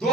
2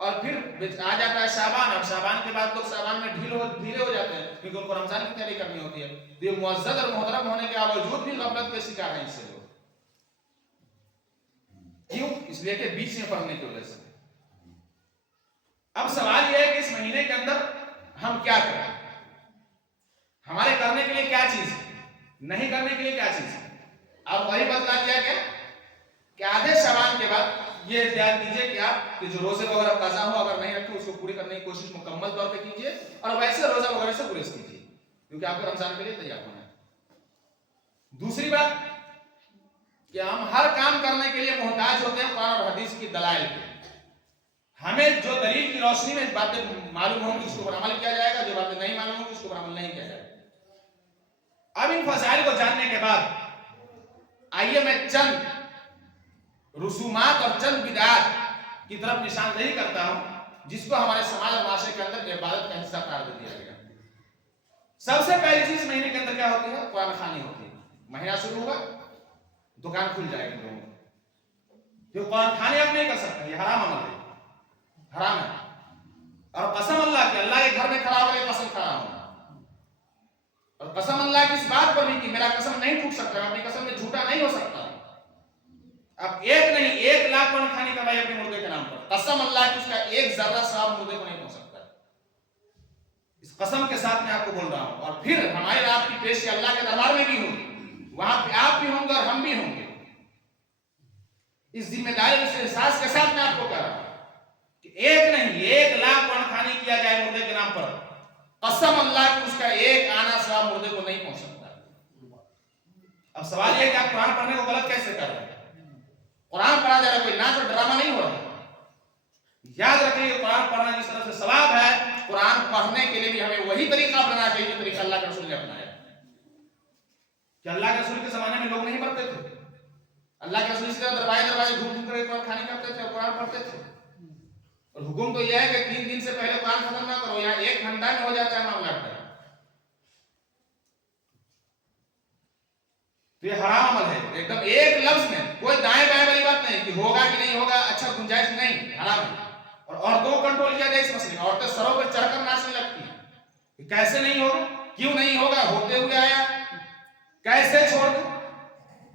اور پھر آ جاتا ہے شعبان، اور شعبان کے بعد لوگ شعبان میں ڈھیلے ہو جاتے ہیں کیونکہ ان کو رمضان کی تیاری کرنی ہوتی ہے. تو یہ معزز اور محترم ہونے کے باوجود بھی غفلت کے شکار ہیں اس سے لوگ. کیوں؟ اس لیے کہ بیچ میں پڑھنے کی وجہ سے. اب سوال یہ ہے کہ اس مہینے کے اندر ہم کیا کریں؟ ہمارے کرنے کے لیے کیا چیز ہے، نہیں کرنے کے لیے کیا چیز ہے؟ اب وہی بتلا دیا گیا کہ آدھے شعبان کے بعد یہ احتیاط کیجئے کہ آپ جو روزے وغیرہ قضا ہو اگر نہیں رکھے اس کو پوری کرنے کی کوشش مکمل طور پہ کیجئے، اور ویسے روزہ وغیرہ سے گریز کیجئے کیونکہ آپ کو رمضان کے لیے تیار ہونا ہے. دوسری بات کہ ہم ہر کام کرنے کے لیے محتاج ہوتے ہیں قرآن اور حدیث کی دلائل کے. ہمیں جو دلیل کی روشنی میں باتیں معلوم ہوں گی اس کو پر عمل کیا جائے گا، جو باتیں نہیں معلوم ہوں گی اس کو پر عمل نہیں کیا جائے گا. اب ان فضائل کو جاننے کے بعد آئیے میں چند رسومات اور چند بدعات کی طرف نشاندہی کرتا ہوں جس کو ہمارے سماج اور معاشرے کے اندر عبادت کا حصہ قرار دے دیا گیا. سب سے پہلی چیز مہینے کے اندر کیا ہوتی ہے؟ قرآن خوانی ہوتی ہے. مہینہ شروع ہوگا دکان کھل جائے گی لوگوں کی. جو قرآن خوانی آپ نہیں کر سکتے، یہ حرام عمل ہے، حرام ہے. اور قسم اللہ کی، اللہ کے گھر میں کھڑا ہو کے قسم کھا رہا ہوں، اور قسم اللہ کی اس بات پر بھی کہ میرا قسم نہیں ٹوٹ سکتا، میں اپنی قسم میں جھوٹا نہیں ہو سکتا. اب ایک نہیں 1,00,000 قرآن خوانی کروائی اپنے مردے کے نام پر، قسم اللہ کی اس کا ایک ذرہ ثواب مردے کو نہیں پہنچ سکتا. اس قسم کے ساتھ میں آپ کو بول رہا ہوں. اور پھر ہماری آپ کی پیشی اللہ کے دربار میں بھی ہوگی، وہاں پہ آپ بھی ہوں گے اور ہم بھی ہوں گے. اس ذمہ داری اس احساس کے ساتھ میں آپ کو کہہ رہا ہوں کہ ایک نہیں 1,00,000 قرآن خوانی کیا جائے مردے کے نام پر، قسم اللہ کی اس کا ایک آنا ثواب مردے کو نہیں پہنچ سکتا. اب سوال یہ ہے کہ آپ قرآن پڑھنے کو غلط کیسے کر رہے ہیں؟ قرآن پڑھا جا رہا ہے، کوئی ناچ اور ڈرامہ نہیں ہو رہا. یاد رکھیں کہ قرآن پڑھنا جس طرح سے ثواب ہے، قرآن پڑھنے کے لیے بھی ہمیں وہی طریقہ اپنانا چاہیے جو طریقہ اللہ کے رسول نے اپنایا. کہ اللہ کے رسول کے زمانے میں لوگ نہیں پڑھتے تھے، اللہ کے رسول سے دروازے گھوم کر قرآن خوانی کرتے تھے اور قرآن پڑھتے تھے. اور حکم تو یہ ہے کہ 3 دن سے پہلے قرآن ختم نہ کرو، یہاں 1 گھنٹہ میں ہو جاتا ہے معاملہ. تو یہ حرام عمل ہے ایک دم، ایک لفظ میں کوئی دائیں بائیں والی بات نہیں کہ ہوگا کہ نہیں ہوگا، اچھا گنجائش نہیں، حرام ہے. اور عورتوں کو کنٹرول کیا جائے اس مسئلے میں. عورتیں سروں پر چڑھ کر ناچنے لگتی ہیں. کیسے نہیں ہوگا؟ کیوں نہیں ہوگا؟ ہوتے ہوئے آیا. کیسے چھوڑ دے،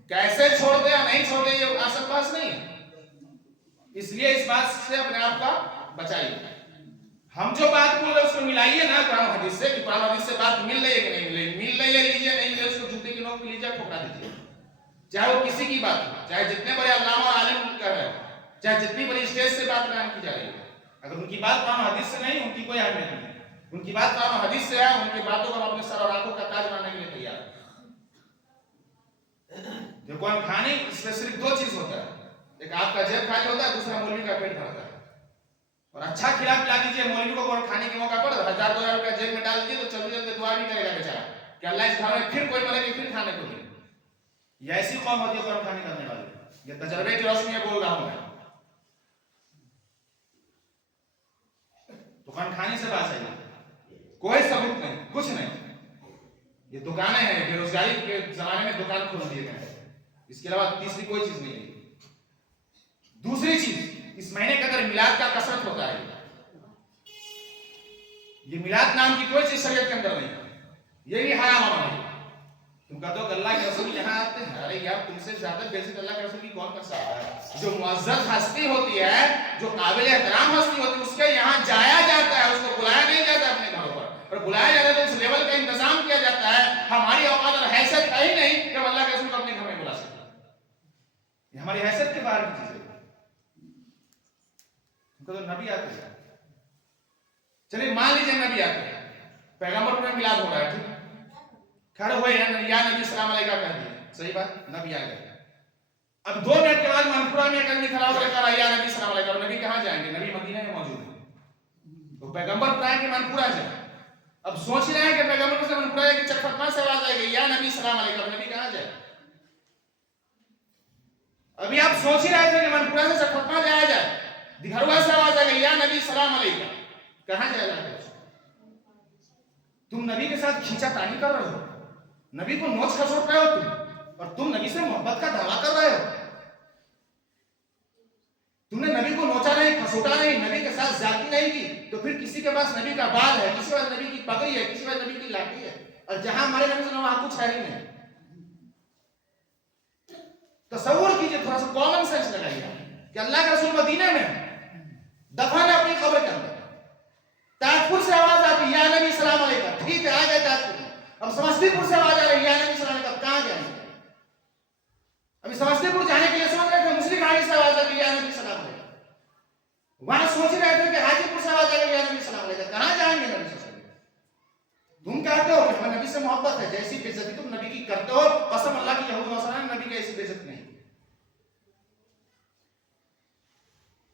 کیسے چھوڑ دے یا نہیں چھوڑ دے یہ آسان بات نہیں ہے. اس لیے اس بات سے اپنے آپ کا بچائیے. ہم جو بات بول رہے ہیں اس کو ملائیے نا قرآن حدیث سے کہ قرآن حدیث سے بات مل رہی ہے کہ نہیں مل رہی. مل رہی ہے لیجیے، نہیں مل رہی اس کو جوتے کی نوک پہ لیجیے ٹھکرا دیجیے. چاہے وہ کسی کی بات ہو، چاہے جتنے بڑے علامہ اور عالم کر رہے ہو، چاہے جتنی بڑی اسٹیج سے بات بیان کی جا رہی ہے، اگر ان کی بات قرآن حدیث سے نہیں، ان کی کوئی اہمیت نہیں. ان کی بات قرآن حدیث سے ہے، ان کی باتوں کو ہم اپنے سر اور آنکھوں کا تاج بنانے کے لیے تیار ہیں. جو قرآن کھانے اس میں صرف 2 چیز ہوتا ہے، ایک آپ کا جیب خالی ہوتا ہے، دوسرا مولوی کا پیٹ بھرتا ہے. اور اچھا کھلا پلا دیجیے مولوی کو قرآن کھانے کے موقع پر 1,000-2,000 روپیہ جیب میں ڈال دیجیے تو چلتے چلتے دعا بھی کرے گا بیچارہ کہ اللہ اس گھر میں پھر کوئی مرے گی، پھر کھانے کو ملے. یہ ایسی قوم ہوتی ہے قرآن کھانے کرنے والی. یہ تجربے کی روشنی میں بول رہا ہوں میں. تو قرآن کھانے سے بات ہے، کوئی ثبوت نہیں، کچھ نہیں. یہ دکانیں ہیں، بے روزگاری کے زمانے میں دکان کھول دیے گئے ہیں. اس کے علاوہ تیسری کوئی چیز نہیں ہے. دوسری چیز، اس مہینے کے اندر میلاد کا کثرت ہوتا ہے. یہ میلاد نام کی کوئی چیز شریعت کے اندر نہیں ہے، یہ بھی حرام عمل ہے. تم کہتے ہو کہ اللہ کے رسول یہاں آتے ہیں، ارے یار تم سے زیادہ بےعزت اللہ کے رسول کی کون کر سکتا ہے؟ جو معزز ہستی ہوتی ہے، جو قابل احترام ہستی ہوتی ہے، اس کے یہاں جایا جاتا ہے، اس کو بلایا نہیں جاتا اپنے گھروں پر. اور بلایا جاتا ہے تو اس لیول کا انتظام کیا جاتا ہے. ہماری اوقات اور حیثیت ہے ہی نہیں کہ ہم اللہ کے رسول کو اپنے گھر میں بلا سکیں. یہ ہماری حیثیت کے باہر کی چیز ہے. تو نبی آتے ہیں، چلیے مان لیجیے نبی آتے ہیں، پیغمبر میں میلاد ہو رہا ہے، ٹھیک کھڑے ہوئے ہیں، یا نبی السلام علیکم کہہ دیے، صحیح بات، نبی آ گئے. اب 2 منٹ کے بعد منپورہ میں ایک آدمی کھڑا ہو کر یا نبی السلام علیکم. نبی کہاں جائیں گے؟ نبی مدینہ میں موجود ہیں. تو پیغمبر بتائیں کہ منپورہ جائیں. اب سوچ رہے ہیں کہ پیغمبر سے منپورہ جائے کہ چکفتہ سے آواز آئے گی یا نبی السلام علیکم. نبی کہاں جائے؟ ابھی آپ سوچ ہی رہے تھے کہ منپورہ سے چکفتہ جایا جائے، دھروا سے آواز آ گئی یا نبی السلام علیکم. کہاں جائے گا؟ تم نبی کے ساتھ کھینچا تانی کر رہے ہو، نبی کو نوچ کھسوٹ رہے ہو تم، اور تم نبی سے محبت کا دعویٰ کر رہے ہو. تم نے نبی کو نوچا نہیں، کھسوٹا نہیں، نبی کے ساتھ زیادتی نہیں کی، تو پھر کسی کے پاس نبی کا بال ہے، کسی کے پاس نبی کی پگڑی ہے، کسی کے پاس نبی کی لاٹھی ہے، اور جہاں ہمارے نبی صلی اللہ علیہ وسلم وہاں کچھ ہے ہی نہیں۔ تصور کیجئے، تھوڑا سا کامن سینس لگائیے کہ اللہ کے رسول مدینہ میں دفن ہے اپنی قبر کے اندر، تاج پور سے آواز آتی یا نبی سلام علیکم، ٹھیک ہے آ گئے تاج پور میں، اب سمستی پور سے آواز آ رہی یا نبی سلام علیکم، کہاں جائیں گے؟ ابھی سمستی پور جانے کے لیے سوچ رہے تھے، مسلم حاجی سے آواز آ رہی یا نبی سلام علیکم، وہاں سوچ رہے تھے کہ حاجی پور سے آواز آ رہی یا نبی سلام علیکم، کہاں جائیں گے نبی صلی اللہ علیہ وسلم؟ تم کہتے ہو کہ ہمیں نبی سے محبت ہے، جیسی بے عزتی تم نبی کی کرتے ہو، قسم اللہ کی یہود و نصارہ نے نبی کی ایسی بے عزتی نہیں،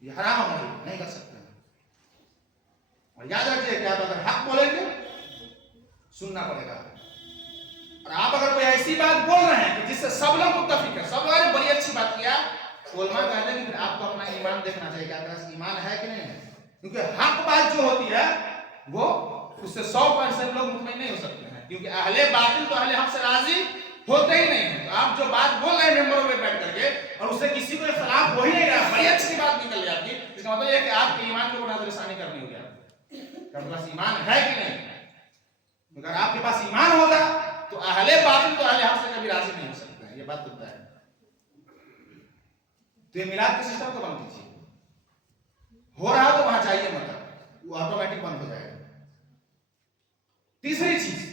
یہ حرام عمل نہیں کر سکتے۔ اور یاد رکھیے کہ آپ اگر حق بولیں گے سننا پڑے گا، اور آپ اگر کوئی ایسی بات بول رہے ہیں کہ جس سے سب لوگ متفق ہے، سب لوگ بڑی اچھی بات کیا، علماء کہتے ہیں کہ پھر آپ کو اپنا ایمان دیکھنا چاہیے کہ آپ کے پاس ایمان ہے کہ نہیں ہے، کیونکہ حق بات جو ہوتی ہے وہ اس سے 100% لوگ مطمئن نہیں ہو سکتے ہیں، کیونکہ اہل باطل تو اہل حق سے راضی ہوتے ہی نہیں ہیں۔ تو آپ جو بات بول رہے ہیں ممبروں پہ بیٹھ کر کے اور اس سے کسی کو اختلاف ہو ہی نہیں رہا، بڑی اچھی بات نکل جاتی ہے، اس کا مطلب یہ ہے کہ آپ کے ایمان کو نظر ثانی کرنی ہوگی، آپ کے پاس ایمان ہے کہ نہیں۔ اگر آپ کے پاس ایمان ہوگا تو اہل باطل تو اہل حق سے کبھی راضی نہیں ہو سکتے ہیں، یہ بات تو ہے۔ تو یہ میلاد کے سسٹم کو بند کیجیے، ہو رہا تو وہاں چاہیے مطلب وہ آٹومیٹک بند ہو جائے گا۔ تیسری چیز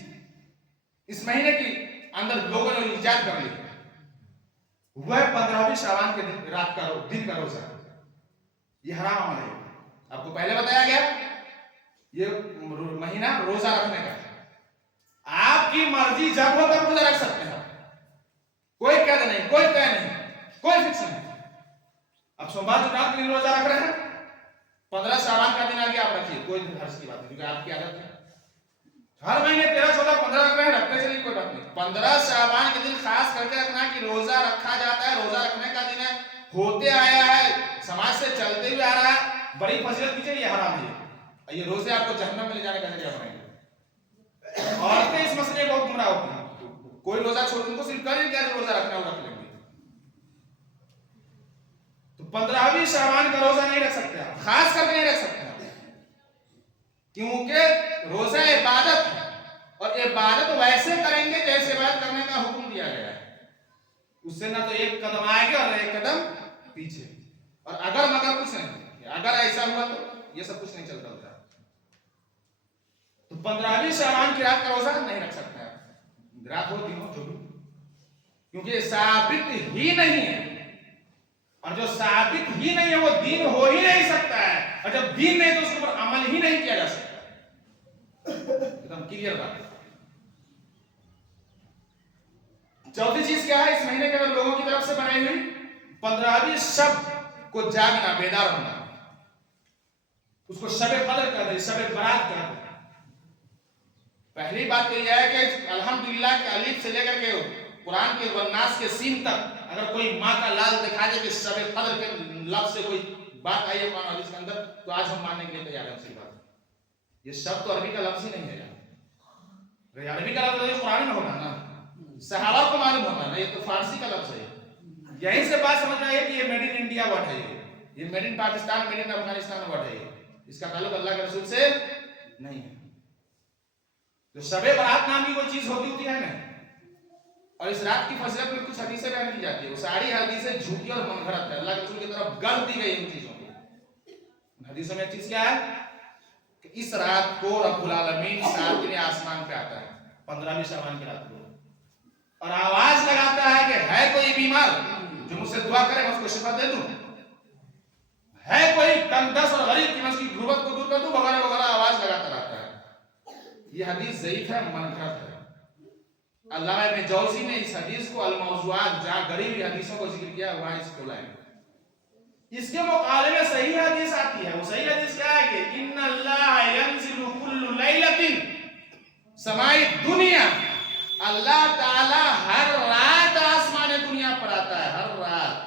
اس مہینے کی اندر لوگوں نے ایجاد کر لی وہ ہے 15ویں شعبان کے دن رات کا دن کا روزہ، یہ حرام عمل ہے۔ آپ کو پہلے بتایا گیا یہ مہینہ روزہ رکھنے کا ہے، آپ کی مرضی جب ہو تب روزہ رکھ سکتے ہیں، کوئی قید نہیں، کوئی طے نہیں، کوئی فکس نہیں۔ اب سوموار جو رات کے دن روزہ رکھ رہے ہیں، 15 شعبان کا دن آ گیا آپ رکھیے، کوئی حرج کی بات نہیں، کیونکہ آپ کی عادت ہے، ہر مہینے 13 14 15 رکھ رہے ہیں، رکھتے چلیے کوئی بات نہیں۔ 15 شعبان کے دن خاص کر کے رکھنا کہ روزہ رکھا جاتا ہے، روزہ رکھنے کا دن ہے، ہوتے آیا ہے، سماج سے چلتے ہوئے آ رہا ہے، بڑی فضیلت کی چیز، یہ حرام ہے، یہ روزے آپ کو جہنم میں لے جانے کا ذریعہ بنیں گے۔ عورتیں اس مسئلے میں بہت گمراہ ہوتی ہیں، کوئی روزہ چھوڑ ان کو صرف کریں کیا روزہ رکھنا وہ رکھ لیں گے، تو 15ویں شعبان کا روزہ نہیں رکھ سکتے آپ، خاص کر کے نہیں رکھ سکتے آپ، کیونکہ روزہ عبادت ہے، اور عبادت ویسے کریں گے جیسے عبادت کرنے کا حکم دیا گیا ہے، اس سے نہ تو ایک قدم آئے گا اور ایک قدم پیچھے، اور اگر مگر کچھ نہیں، اگر ایسا ہوا تو یہ سب کچھ نہیں چلتا ہوتا۔ تو 15ویں شعبان کی رات کا روزہ نہیں رکھ سکتے آپ، رات ہو دن ہو جو بھی، کیونکہ یہ ثابت ہی نہیں ہے، اور جو ثابت ہی نہیں ہے وہ دین ہو ہی نہیں سکتا ہے، اور جب دین نہیں تو اس کے اوپر عمل ہی نہیں کیا جا سکتا، ایک دم کلیئر بات ہے۔ چوتھی چیز کیا ہے اس مہینے کے اندر لوگوں کی طرف سے بنائی ہوئی 15ویں شب کو جاگنا، بیدار ہونا، اس کو شب قدر کر دے، شب برات کر دے۔ پہلی بات تو یہ ہے کہ الحمدللہ کے الف سے لے کر کے قرآن کے والناس کے سین تک اگر کوئی ماں کا لال دکھا دے کہ شب قدر کے لفظ سے کوئی بات آئی ہے قرآن حدیث کے اندر تو آج ہم ماننے کے لیے تیار ہیں۔ صحیح بات ہے، یہ شب تو عربی کا لفظ ہی نہیں ہے، عربی کا لفظ قرآن میں ہونا نا، صحابہ کو معلوم ہوتا ہے، یہ تو فارسی کا لفظ ہے، یہیں سے بات سمجھ آئی ہے کہ یہ میڈ ان انڈیا ورڈ ہے، یہ made in Pakistan, made in Afghanistan word ہے، اس کا تعلق اللہ کے رسول سے نہیں ہے۔ تو شب برات نام کی کوئی چیز ہوتی ہے نا، اور اس رات کی فضیلت میں کچھ حدیثیں بیان کی جاتی ہے، وہ ساری حدیثیں جھوٹی اور من گھڑت ہے، اللہ کے رسول کی طرف گڑھ دی گئی ان چیزوں کی۔ حدیثوں میں ایک چیز کیا ہے کہ اس رات کو رب العالمین ساتویں آسمان پہ آتا ہے 15ویں شعبان کی رات کو، اور آواز لگاتا ہے کہ ہے کوئی بیمار جو مجھ سے دعا کرے میں اس کو شفا دے دوں، ہے کوئی تنگ دست اور غریب کی میں اس کی غربت کو دور کر دوں، وغیرہ وغیرہ آواز لگاتا رہتا ہے۔ یہ حدیث ضعیف ہے، منکرت ہے۔ علامہ ابن جوزی نے اس حدیث کو الموضوعات جہاں غریب حدیثوں کو ذکر کیا وہاں اس کو لائے۔ اس کے مقابلے میں صحیح حدیث آتی ہے، وہ صحیح حدیث کیا ہے کہ ان اللہ ینزل کل لیلۃ سماء دنیا، اللہ تعالی ہر رات آسمان دنیا پر آتا ہے، ہر رات۔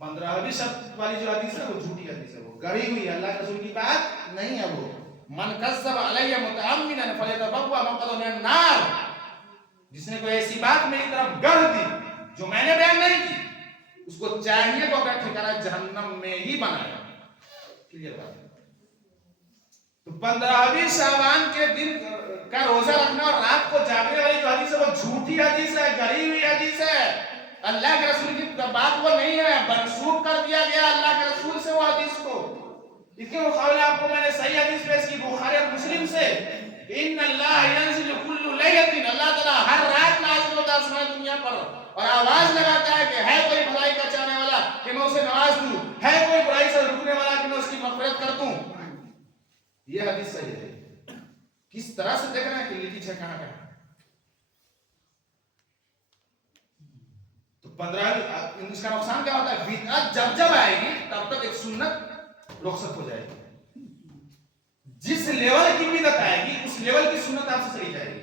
15ویں شب والی جو حدیث ہے وہ جھوٹی حدیث ہے، وہ گڑھی ہوئی ہے، اللہ کے رسول کی بات نہیں ہے۔ وہ من کذب علی متعمدا فلیتبوأ مقعدہ من النار، جس نے کوئی ایسی بات میری طرف گڑھ دی جو میں نے بیان نہیں کی اس کو چاہیے تو اپنا ٹھکانہ جہنم میں ہی بنائے. کلیئر بات ہے. تو 15ویں شعبان کے دن کا روزہ رکھنا اور رات کو جاگنے والی جو حدیث ہے وہ جھوٹی حدیث ہے, گڑھی ہوئی حدیث ہے. اللہ کے رسول کی بات وہ نہیں ہے, منسوخ کر دیا گیا اللہ کے رسول سے وہ حدیث کو. اس کے مقابلے آپ کو میں نے صحیح حدیث پیش کی بخاری اور مسلم سے, ان اللہ ینزل کل لیلۃ, اللہ تعالیٰ ہر رات نازل ہوتا ہے آسمان دنیا پر اور آواز لگاتا ہے کہ ہے کوئی بھلائی کا چاہنے والا کہ میں اسے نواز دوں, ہے کوئی برائی سے رکنے والا کہ میں اس کی مغفرت کر دوں. یہ حدیث صحیح ہے. کس طرح سے دیکھ رہے ہیں کہ لکھی ہے کہاں کا. تو 15 اس کا نقصان کیا ہوتا ہے, بدعت جب جب آئے گی تب تک ایک سنت رخصت ہو جائے گی. جس لیول کی بدعت آئے گی اس لیول کی سنت آپ سے چلی جائے گی.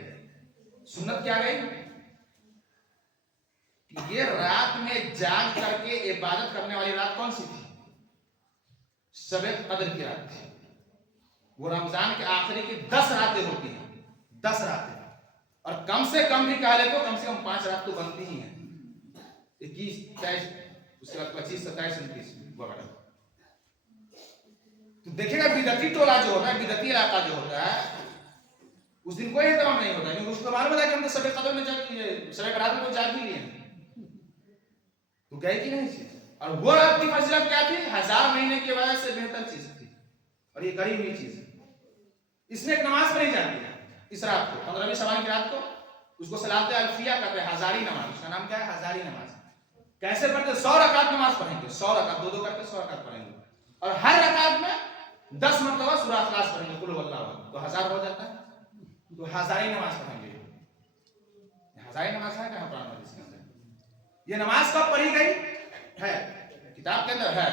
سنت کیا گئی کہ یہ رات میں جاگ کر کے عبادت کرنے والی رات کون سی تھی؟ شب قدر کی رات تھی. وہ رمضان کے آخری کی 10 راتیں ہوتی ہیں, 10 راتیں, اور کم سے کم بھی کہہ لے تو کم سے کم 5 رات تو بنتی ہی ہیں. 21, 23, اس کے بعد 25, 27, 29 وغیرہ. تو دیکھیں گا بدعتی ٹولہ جو ہوتا ہے, بدعتی علاقہ جو ہوتا ہے, اس دن کوئی اہتمام نہیں ہوتا ہے کیونکہ اس کو معلوم ہے کہ ہم تو شب قدر میں شب برات میں جاگ ہی لیے تو گئے کہ نہیں چیز. اور وہ رات کی فضیلت کیا تھی؟ 1000 مہینے کی وجہ سے بہتر چیز تھی, اور یہ کری ہوئی چیز ہے. اس میں ایک نماز پڑھی جاتی ہے اس رات کو, 15ویں شعبان کی رات کو, اس کو صلاۃ الفیہ کہتے ہیں, ہزاری نماز. اس کا نام کیا ہے؟ ہزاری نماز. کیسے پڑھتے؟ 100 رکعت نماز پڑھیں گے, 100 رکعت, 2 کر کے 100 رکعت پڑھیں گے, اور ہر رکعت میں 10 مرتبہ سورہ اخلاص پڑھیں گے, قل هو اللہ احد, تو 1000 ہو جاتا ہے. تو ہزاری نماز پڑھیں گے. ہزاری نماز ہے کہاں قرآن حدیث کے اندر؟ یہ نماز کب پڑھی گئی ہے؟ کتاب کے اندر ہے,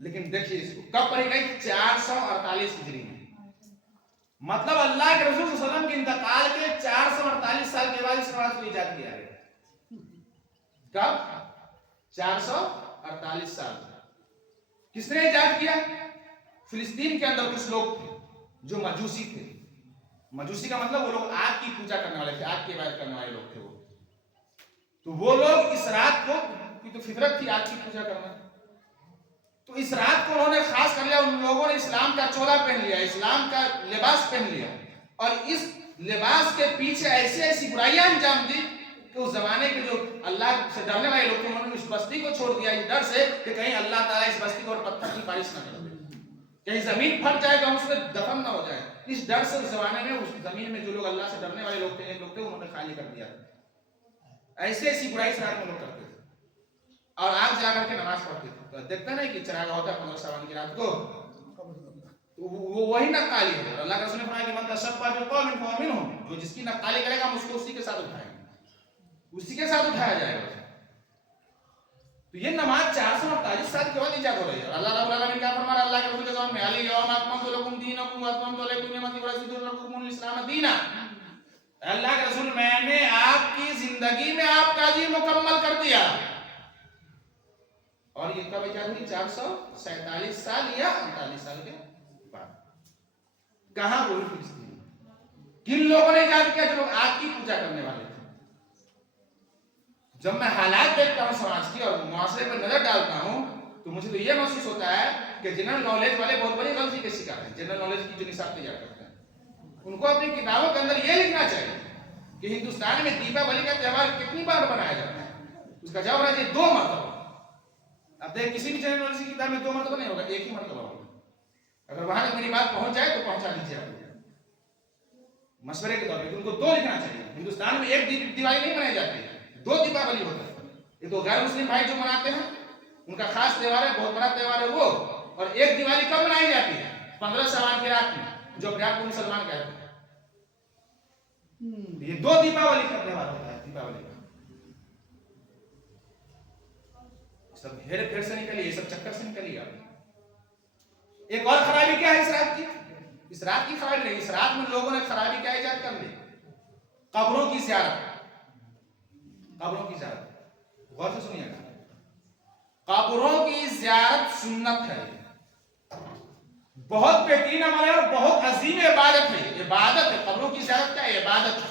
لیکن دیکھیے اس کو کب پڑھی گئی؟ 448 ہجری میں. مطلب اللہ کے رسول صلی اللہ علیہ وسلم کے انتقال کے 448 سال کے بعد اس نماز کو ایجاد کیا گیا. کب؟ 448 سال. کس نے ایجاد کیا؟ فلسطین کے اندر کچھ لوگ تھے جو مجوسی تھے. مجوسی کا مطلب وہ لوگ آگ کی پوجا کرنے والے تھے, آگ کی عبادت کرنے والے لوگ تھے وہ. تو وہ لوگ اس رات کو, کی تو فطرت تھی آگ کی پوجا کرنا, تو اس رات کو انہوں نے خاص کر لیا. ان لوگوں نے اسلام کا چولا پہن لیا, اسلام کا لباس پہن لیا, اور اس لباس کے پیچھے ایسی ایسی برائیاں انجام دی کہ اس زمانے کے جو اللہ سے ڈرنے والے لوگ تھے انہوں نے اس بستی کو چھوڑ دیا اس ڈر سے کہ کہیں اللہ تعالیٰ اس بستی کو اور پتھر کی بارش نہ کر دے, کہیں زمین پھٹ جائے تو ہم اس میں دفن نہ ہو جائے. اس ڈر سے اس زمانے میں اس زمین میں جو لوگ اللہ سے ڈرنے والے لوگ تھے, ایک لوگ تھے, انہوں نے خالی کر دیا. ایسے ایسی برائی اس رات میں لوگ کرتے تھے اور آگ جلا کر کے نماز پڑھتے تھے. تو دیکھتا نہیں کہ چراغا ہوتا ہے 15 شعبان کی رات کو, تو وہ وہی نقالی ہے. اور اللہ کے رسول نے فرمایا کہ من تشبہ بقوم فهو منهم, جو جس کی نقالی کرے گا ہم اس کو اسی کے ساتھ اٹھائیں گے, اسی کے ساتھ اٹھایا جائے گا. تو یہ نماز 448 سال کے بعد ایجاد ہو رہی ہے. اور اللہ رب العالمین کیا فرما رہا ہے اللہ کے رسول کے زبان میں, الیوم اکملت لکم دینکم واتممت علیکم نعمتی ورضیت لکم الاسلام دینا. اللہ کے رسول میں نے آپ کی زندگی میں آپ کا دین مکمل کر دیا. اور یہ کب ایجاد ہوئی؟ 447 سال یا 39 سال کے بعد. کہاں ہوئی فلسطین؟ کن لوگوں نے ایجاد کیا؟ جو لوگ آگ کی پوجا کرنے والے تھے. جب میں حالات دیکھتا ہوں سماج کی اور معاشرے پر نظر ڈالتا ہوں تو مجھے تو یہ محسوس ہوتا ہے کہ جنرل نالج والے بہت بڑی غلطی کے شکار ہیں. جنرل نالج کی جو نصاب تیار کرتے ہیں ان کو اپنی کتابوں کے اندر یہ لکھنا چاہیے کہ ہندوستان میں دیپاولی کا تہوار کتنی بار منایا جاتا ہے. اس کا جواب ہے 2 مرتبہ. اب دیکھ کسی بھی جنرل نالج کی کتاب میں 2 مرتبہ نہیں ہوگا, ایک ہی مرتبہ ہوگا. اگر وہاں تک میری بات پہنچ جائے تو پہنچا دیجیے آپ مشورے کے طور پہ. ان کو 2 لکھنا چاہیے. ہندوستان میں ایک دیوالی نہیں منائی جاتی, 2 دیپاولی ہوتا ہے. یہ تو غیر مسلم بھائی جو مناتے ہیں ان کا خاص تہوار ہے, بہت بڑا تہوار ہے وہ. اور ایک دیوالی کب منائی جاتی ہے؟ 15 شعبان کی رات میں, جو اپنے آپ کو مسلمان کہتے ہیں. یہ 2 دیپاولی کا تہوار ہوتا ہے. دیپاولی کا سب ہیرے پھیر سے نکلیے, یہ سب چکر سے نکلیے آپ. ایک اور خرابی کیا ہے اس رات کی؟ اس رات کی خرابی نہیں, اس رات میں لوگوں نے خرابی کیا ایجاد کر لی؟ قبروں کی زیارت. قبروں کی زیارت غور سے سنیے گا. قبروں کی زیارت سنت ہے, بہت بہترین عمل ہے اور بہت عظیم عبادت ہے. عبادت ہے قبروں کی زیارت. کیا ہے؟ عبادت ہے.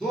2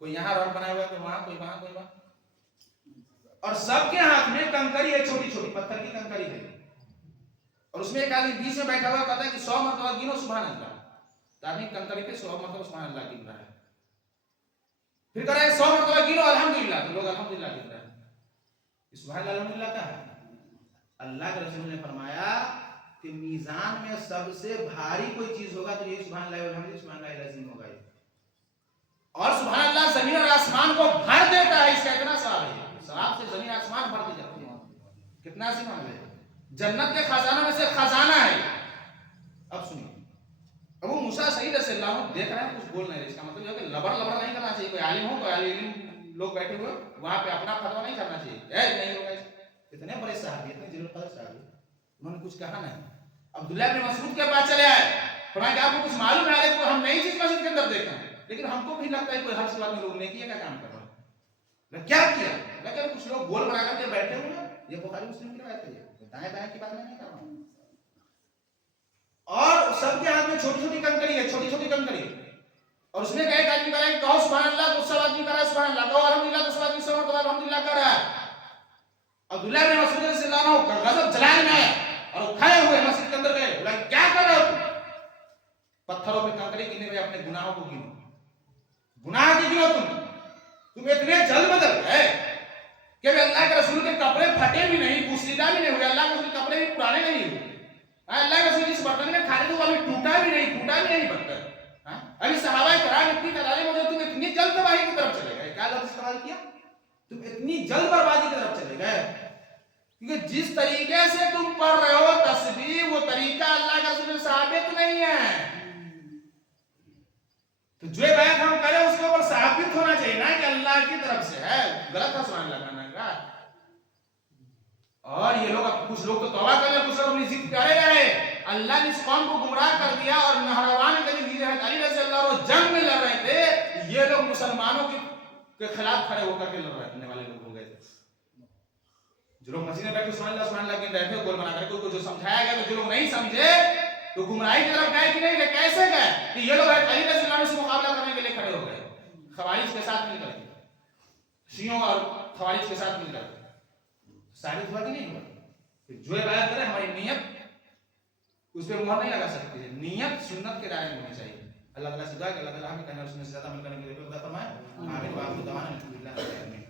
کوئی یہاں رڈ بنا ہوا ہے، کوئی وہاں، کوئی وہاں، کوئی وہاں، اور سب کے ہاتھ میں کنکری ہے، چھوٹی چھوٹی پتھر کی کنکری ہے، اور اس میں ایک آدمی بیچ میں بیٹھا ہوا کہتا ہے کہ 100 مرتبہ گنو سبحان اللہ، تو آدمی کنکری پہ 100 مرتبہ سبحان اللہ گن رہا ہے، پھر کہہ رہا ہے 100 مرتبہ گنو الحمدللہ، تو لوگ الحمدللہ گن رہے ہیں۔ سبحان اللہ الحمدللہ کا ہے، اللہ کے رسول نے فرمایا کہ میزان میں سب سے بھاری کوئی چیز ہوگا تو یہ سبحان اللہ والحمدللہ سبحان اللہ العظیم ہوگا، اور سبحان اللہ زمین اور آسمان کو بھر دیتا ہے، اس کا اتنا ثواب ہے، ثواب سے زمین آسمان بھر دی جاتی ہے، کتنا عظیم عمل ہے، جنت کے خزانوں میں سے خزانہ ہے۔ اب سنیے، ابو موسیٰ صحیح رضی اللہ عنہ دیکھ رہے ہیں، کچھ بول نہیں رہے، اس کا مطلب یہ ہے کہ لبر لبر نہیں کرنا چاہیے، کوئی عالم ہو، کوئی عالم لوگ بیٹھے ہوئے وہاں پہ اپنا فتویٰ نہیں کرنا چاہیے، نہیں ہوگا، اتنے بڑے صحابی، اتنے جلیل القدر صحابی، انہوں نے کچھ کہا نہیں۔ عبداللہ بن مسعود کے پاس چلے آئے، فرمایا کہ آپ کو کچھ معلوم ہے، کو ہم نئی چیز مسجد کے اندر دیکھا ہے، لیکن ہم کو بھی لگتا ہے کوئی ہر صورت میں لوگ نیکی کا کام کر رہا ہے، کیا کیا؟ لیکن کچھ لوگ گول بنا کر کے بیٹھے ہوئے ہیں، یہ بخاری مسلم کی روایت ہے، دائیں بائیں کی بات میں نہیں کر رہا ہوں، اور سب کے ہاتھ میں چھوٹی چھوٹی کنکری ہے، چھوٹی چھوٹی کنکری، اور اس میں ایک آدمی کہا ہے کہو سبحان اللہ، تو سب آدمی کہہ رہا ہے سبحان اللہ، کہو الحمدللہ، تو سب آدمی سب الحمدللہ کہہ رہا ہے۔ عبداللہ بن مسعود رضی اللہ عنہ کا غضب جلال میں آیا اور کھڑے ہوئے مسجد کے اندر گئے، بولا کیا کر رہے ہو؟ پتھروں پہ کنکری گننے میں اپنے گناہوں کو گنو، گناہ کی گنو، تم اتنے جلد بدل گئے کہ اللہ کے رسول کے کپڑے پھٹے بھی نہیں، پوسیدہ بھی نہیں ہوئے، اللہ کے رسول کے کپڑے بھی پرانے نہیں ہوئے، اللہ کے رسول جس برتن میں کھانے تو ابھی ٹوٹا بھی نہیں برتن، ابھی صحابہ کرام اتنی تعداد میں تم اتنی جلد تباہی کی طرف چلے گئے، کیا لفظ استعمال کیا؟ تم اتنی جلد بربادی کی طرف چلے گئے، کیونکہ جس طریقے سے تم پڑھ رہے ہو تسبیح، وہ طریقہ اللہ کے رسول سے ثابت نہیں ہے، تو جو بات ہم کریں اس کے اوپر ثابت ہونا چاہیے نا کہ اللہ کی طرف سے ہے، غلط ہے سبحان اللہ کہنا کا۔ اور یہ لوگ، کچھ لوگ تو توبہ کر رہے، کچھ لوگ اپنی ضد کرے رہے، اللہ نے اس قوم کو گمراہ کر دیا، اور نہروان علی رضی اللہ عنہ جنگ میں لڑ رہے تھے، یہ لوگ مسلمانوں کے خلاف کھڑے ہو کر کے لڑنے والے لوگ ہو گئے تھے، جو لوگ مسجد میں بیٹھ کے سبحان اللہ کے رہے تھے گول بنا کر کے، جو سمجھایا گیا تو جو لوگ نہیں سمجھے تو گمراہی کی طرف گئے کہ نہیں گئے، کیسے گئے کہ یہ لوگ علی رضی اللہ عنہ سے مقابلہ کرنے کے لیے کھڑے ہو گئے، خوارج کے ساتھ مل کر، شیعوں اور خوارج کے ساتھ مل کر، ثابت ہوا کہ نہیں ہوا؟ جو عبادت کرے ہماری نیت اس پہ مہر نہیں لگا سکتی ہے، نیت سنت کے دائرے میں ہونی چاہیے۔ اللہ تعالیٰ سے دعا کہ اللہ تعالیٰ ہمیں کہنا اور سننے سے زیادہ عمل کرنے کے لیے عطا فرمائے، آمین، وآخر دعوانا الحمدللہ رب العالمین۔